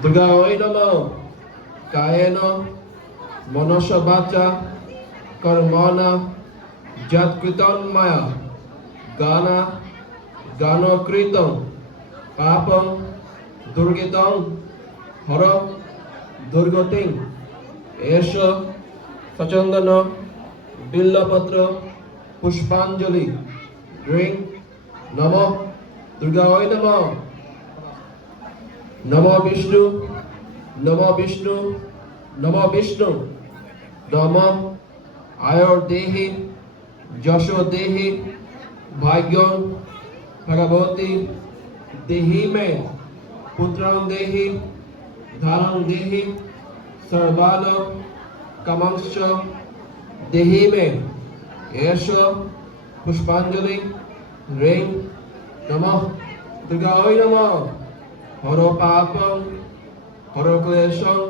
দুর্গা ওই নম কায়েন মনস বাচা কর্মণা যৎকৃতন্ময়া গানা, গানকৃতং, পাপং, দুর্গিতং, হর, দুর্গতিং, এষ, সচন্দন, বিল্লপত্র, পুষ্পাঞ্জলি ড্রিং নম দুর্গা নম নম বিষ্ণু নম বিষ্ণু নম বিষ্ণু। নম আয়র দেহি যশ দেহি ভাগ্য ভগবতী, দেহি মে পুত্রং দেহি ধনং দেহি সর্বান কামাংশ, দেহি মে এষ পুষ্পাঞ্জলি, রিং নম দুর্গা ওই নম। হর পাপং হর ক্লেশং